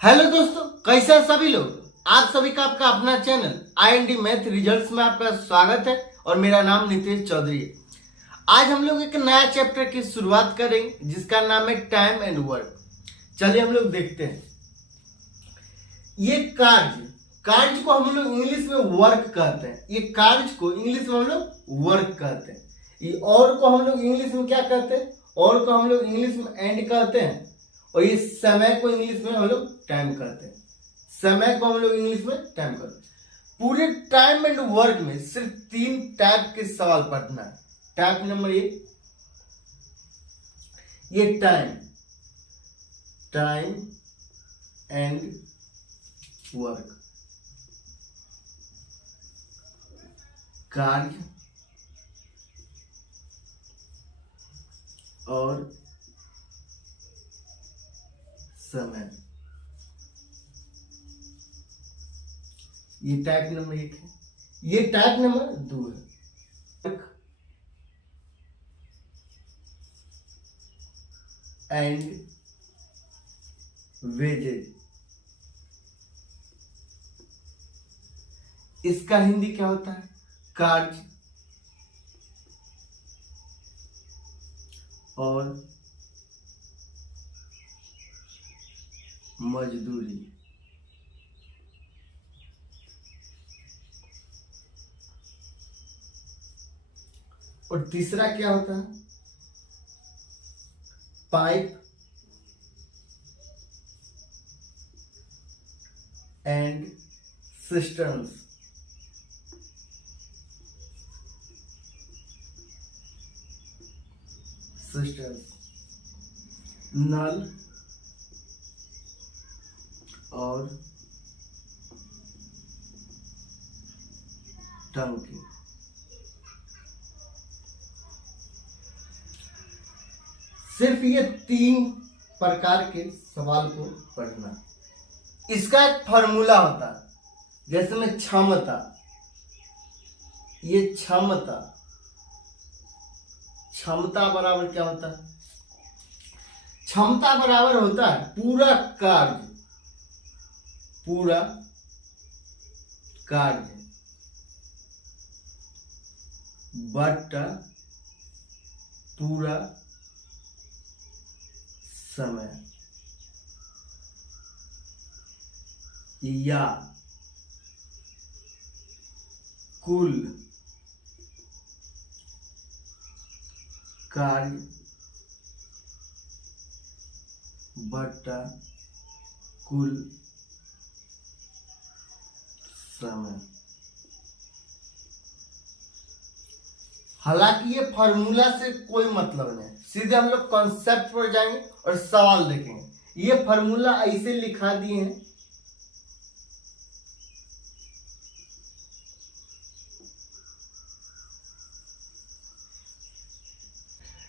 Hello दोस्तों, कैसे हैं सभी लोग। आप सभी का आपका अपना चैनल IND मैथ रिजल्ट्स में आपका स्वागत है और मेरा नाम नितेश चौधरी है। आज हम लोग एक नया चैप्टर की शुरुआत करेंगे जिसका नाम है टाइम एंड वर्क। चलिए हम लोग देखते हैं। ये कार्य को हम लोग इंग्लिश में वर्क कहते हैं। ये कार्य को इंग्लिश में हम लोग वर्क कहते हैं। ये और को हम लोग इंग्लिश में क्या कहते हैं? और को हम लोग इंग्लिश में एंड कहते हैं। और ये समय को इंग्लिश में हम लोग टाइम कहते हैं। समय को हम लोग इंग्लिश में टाइम कहते हैं। पूरे टाइम एंड वर्क में सिर्फ 3 टाइप के सवाल पढ़ना है। टाइप नंबर 1, ये टाइम एंड वर्क, कार्य और समय। ये टाइप नंबर 1 है। ये टाइप नंबर 2 है। एंड वेजेज, इसका हिंदी क्या होता है? कार्य और मजदूरी। और तीसरा क्या होता है? Pipe and systems. नल और टंकी। सिर्फ ये 3 प्रकार के सवाल को पढ़ना। इसका एक फॉर्मूला होता है, जैसे में क्षमता। ये क्षमता बराबर क्या होता है? क्षमता बराबर होता है पूरा कार्य बटा पूरा समय, या कुल कार्य बटा कुल समय। हालांकि ये फॉर्मूला से कोई मतलब नहीं, सीधे हम लोग कॉन्सेप्ट पर जाएंगे और सवाल देखेंगे। ये फॉर्मूला ऐसे लिखा दिए हैं।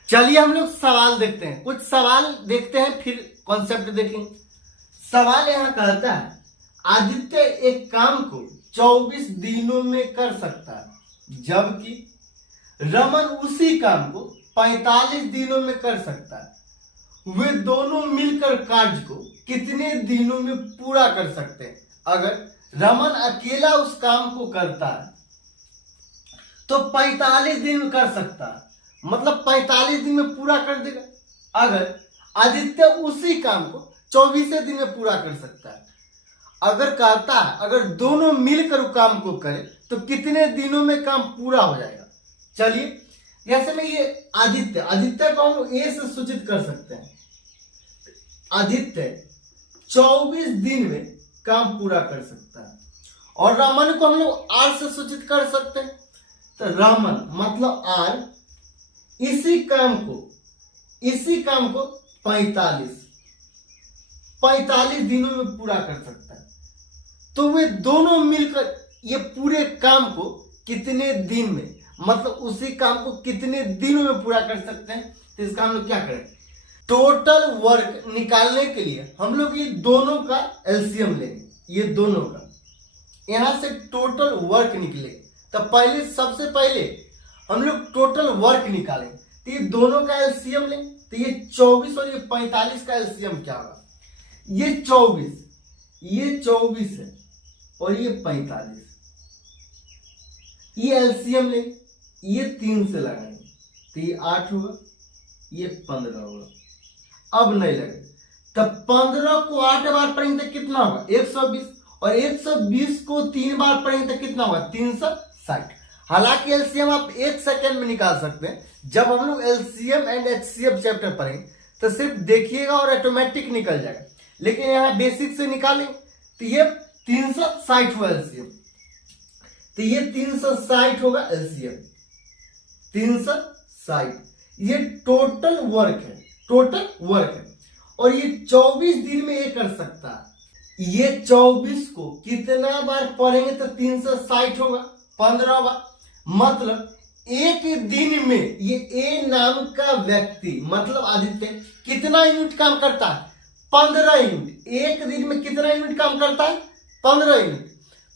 चलिए हम लोग सवाल देखते हैं। कुछ सवाल देखते हैं फिर कॉन्सेप्ट देखेंगे। सवाल यहां कहता है, आदित्य एक काम को 24 दिनों में कर सकता है, जबकि रमन उसी काम को 45 दिनों में कर सकता है। वे दोनों मिलकर कार्य को कितने दिनों में पूरा कर सकते हैं? अगर रमन अकेला उस काम को करता है तो 45 दिन में कर सकता है, मतलब 45 दिन में पूरा कर देगा। अगर आदित्य उसी काम को 24 दिन में पूरा कर सकता है, अगर कहता है अगर दोनों मिलकर काम को करें तो कितने दिनों में काम पूरा हो जाएगा। चलिए, जैसे में ये आदित्य को हम ए से सूचित कर सकते हैं। आदित्य 24 दिन में काम पूरा कर सकता है। और रमन को हम लोग आर से सूचित कर सकते हैं। तो रमन मतलब आर इसी काम को 45 दिनों में पूरा कर सकता है। तो वे दोनों मिलकर ये पूरे काम को कितने दिन में, मतलब उसी काम को कितने दिनों में पूरा कर सकते हैं? तो इसका हम लोग क्या करें? टोटल वर्क निकालने के लिए हम लोग ये दोनों का एलसीएम लेंगे। ये दोनों का यहां से टोटल वर्क निकलेगा। तो सबसे पहले हम लोग टोटल वर्क निकालेंगे। तो ये दोनों का एलसीएम लें। तो ये 24 और ये 45 का एलसीएम क्या होगा? ये 24 ये 24 है और ये 45, ये एलसीएम ले, ये 3 से लगाएंगे तो ये 8 होगा, ये 15 होगा। अब नहीं लगे तब 15 को 8 बार पढ़ेंगे तो कितना होगा 120, और 120 को 3 बार पढ़ेंगे तो कितना होगा 360। हालांकि एलसीएम आप 1 सेकेंड में निकाल सकते हैं। जब हम लोग एलसीएम एंड एचसीएफ चैप्टर पढ़ेंगे तो सिर्फ देखिएगा और ऑटोमेटिक निकल जाएगा, लेकिन यहाँ बेसिक से निकालें तो ये 360 हुआ एलसीएम, तो ये 360 होगा एलसीएम 360। ये टोटल वर्क है, टोटल वर्क है, और ये 24 दिन में ये कर सकता है। ये 24 को कितना बार पढ़ेंगे तो 360 होगा 15 बार। मतलब एक दिन में ये ए नाम का व्यक्ति मतलब आदित्य कितना यूनिट काम करता है 15 यूनिट। एक दिन में कितना यूनिट काम करता है 15 यूनिट।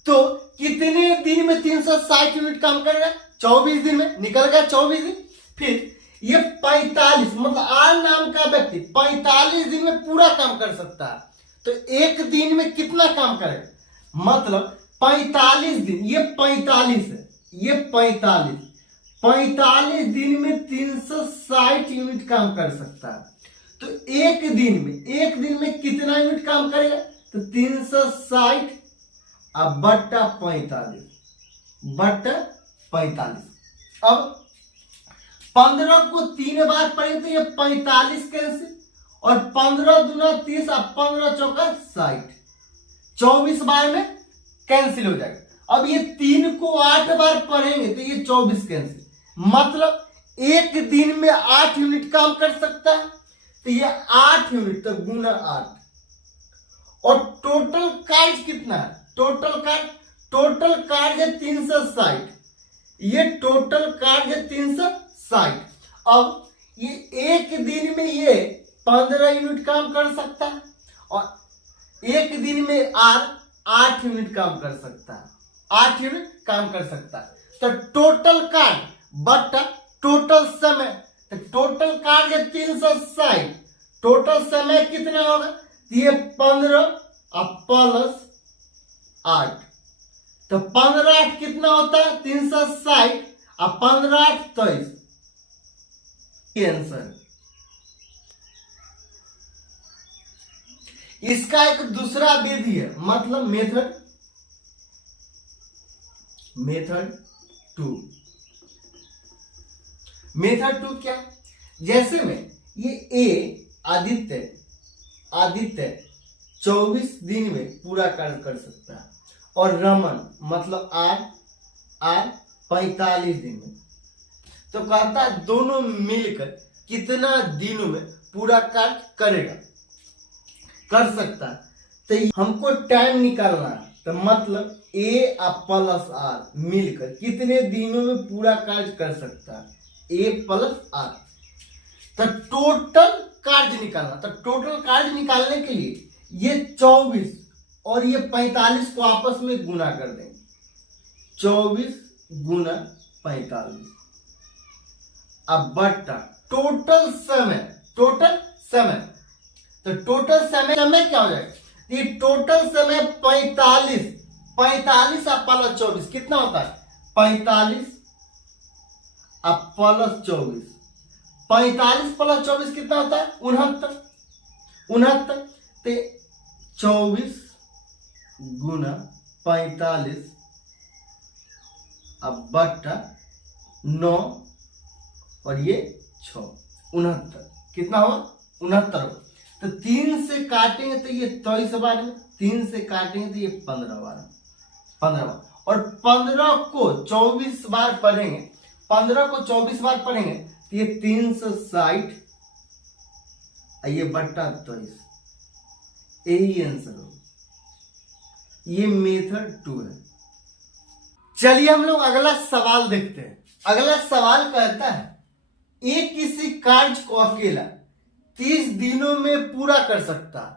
तो कितने दिन में 360 यूनिट काम करेगा 24 दिन में, निकल गया 24 दिन। फिर ये 45 मतलब आर नाम का व्यक्ति 45 दिन में पूरा काम कर सकता है। तो एक दिन में कितना काम करेगा मतलब 45 दिन, ये 45 है, ये 45 दिन में 360 यूनिट काम कर सकता है। तो एक दिन में कितना यूनिट काम करेगा तो 360 अब बट्टा 45। अब 15 को 3 बार पढ़ेंगे तो ये 45 कैंसिल, और 15 दूना 30 अब 15 चौका 60, 24 बार में कैंसिल हो जाएगा। अब ये 3 को 8 बार पढ़ेंगे तो ये 24 कैंसिल, मतलब एक दिन में 8 यूनिट काम कर सकता है। तो ये 8 यूनिट तो गुना 8, और टोटल कार्य कितना है टोटल कार्य 360, ये टोटल कार्य 360। अब ये एक दिन में ये 15 यूनिट काम कर सकता है, और एक दिन में 8 यूनिट काम कर सकता है, 8 यूनिट काम कर सकता है। तो टोटल कार्य बट्टा टोटल समय, तो टोटल कार्य 360, टोटल समय कितना होगा ये 15 प्लस 8, तो 15 8 कितना होता है 360, अब 15 8 23। आंसर इसका एक दूसरा विधि है, मतलब मेथड 2। मेथड 2 क्या, जैसे में ये ए आदित्य 24 दिन में पूरा कार्य कर सकता है, और रमन मतलब आर 45 दिन में। तो कहता है दोनों मिलकर कितना दिनों में पूरा कार्य करेगा कर सकता है। तो हमको टाइम निकालना है, तो मतलब ए प्लस आर मिलकर कितने दिनों में पूरा कार्य कर सकता है ए प्लस आर। तो टोटल कार्य निकालना, तो टोटल कार्य निकालने के लिए ये 24 और ये 45 को आपस में गुना कर देंगे, 24 गुना 45, अब बट्टा टोटल समय, तो टोटल समय क्या हो जाएगा, ये टोटल समय 45 अब प्लस 24 कितना होता है 45 अब प्लस 24, 45 प्लस 24 कितना होता है 69। तो 24 गुना 45 अब बट्टा 9 और ये 6, 69 कितना हुआ 69। तो 3 से काटेंगे तो ये 23 बार में, 3 से काटेंगे तो ये 15 बार, और 15 को 24 बार पढ़ेंगे, 15 को 24 बार पढ़ेंगे तो ये 360 ये बट्टा 23, यही आंसर हो। ये मेथड 2 है। चलिए हम लोग अगला सवाल देखते हैं। अगला सवाल कहता है ए किसी कार्य को अकेला 30 दिनों में पूरा कर सकता है,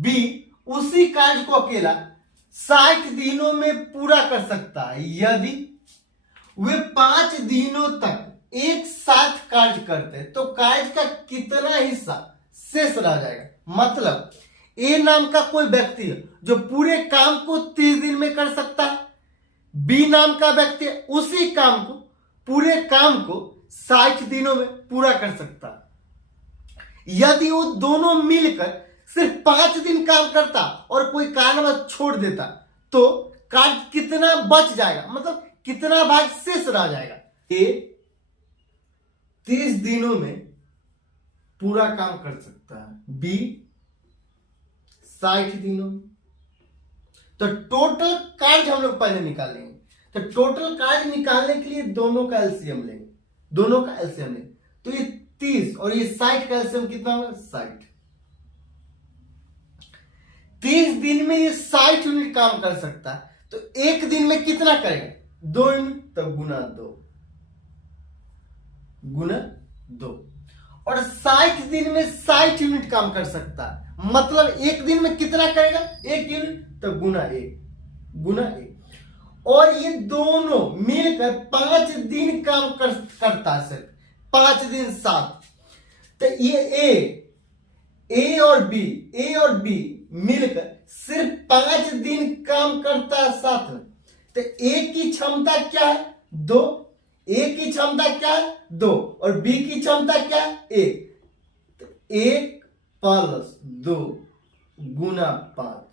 बी उसी कार्य को अकेला 60 दिनों में पूरा कर सकता है यदि वे 5 दिनों तक एक साथ कार्य करते हैं, तो कार्य का कितना हिस्सा शेष रह जाएगा। मतलब ए नाम का कोई व्यक्ति है जो पूरे काम को 30 दिन में कर सकता है, बी नाम का व्यक्ति है उसी काम को पूरे काम को 60 दिनों में पूरा कर सकता है। यदि वो दोनों मिलकर सिर्फ 5 दिन काम करता और कोई कारणवश छोड़ देता तो कार्य कितना बच जाएगा, मतलब कितना भाग शेष रह जाएगा। ए 30 दिनों में पूरा काम कर सकता है, बी 60 दिनों में। तो टोटल कार्य हम लोग पहले निकालेंगे। तो टोटल कार्य निकालने के लिए दोनों का एलसीएम लेंगे, दोनों का एलसीएम लेंगे। तो ये 30 और ये 60 का एलसीएम कितना होगा, 60। 30 दिन में ये 60 यूनिट काम कर सकता है, तो एक दिन में कितना करेगा, 2 यूनिट, तो गुना 2 और 60 दिन में 60 यूनिट काम कर सकता है, मतलब एक दिन में कितना करेगा, 1 यूनिट, तो गुना 1 और ये दोनों मिलकर 5 दिन काम करता है, सिर्फ 5 दिन 7। तो ये ए और बी मिलकर सिर्फ 5 दिन काम करता है साथ में। तो ए की क्षमता क्या है, 2, ए की क्षमता क्या है, 2 और बी की क्षमता क्या है, 1। तो 1 + 2 गुना 5।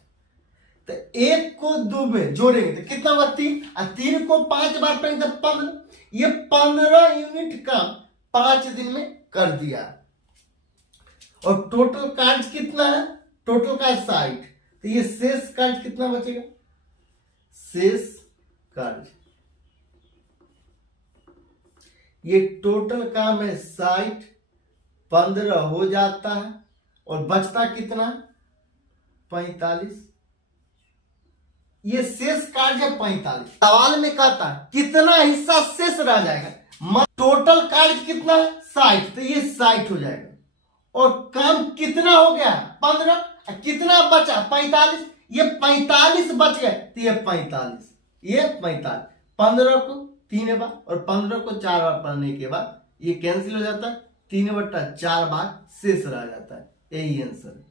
तो 1 को 2 में जोड़ेंगे तो कितना हुआ, 3 और 3 को 5 बार पढ़ेंगे तो 15। ये 15 यूनिट काम 5 दिन में कर दिया। और टोटल कार्य कितना है, टोटल कार्य 60। तो ये शेष कार्य कितना बचेगा, शेष कार्य, ये टोटल काम है 60, 15 हो जाता है और बचता कितना, 45। ये शेष कार्य है 45। सवाल में कहता है कितना हिस्सा शेष रह जाएगा, टोटल कार्य कितना है 60, तो ये 60 हो जाएगा। और काम कितना हो गया, 15, कितना बचा 45, ये 45 बच गए, तो ये 45, ये 45। 15 को 3 बार और 15 को 4 बार पढ़ने के बाद ये कैंसिल हो जाता है, 3/4 भाग शेष रह जाता है। यही आंसर।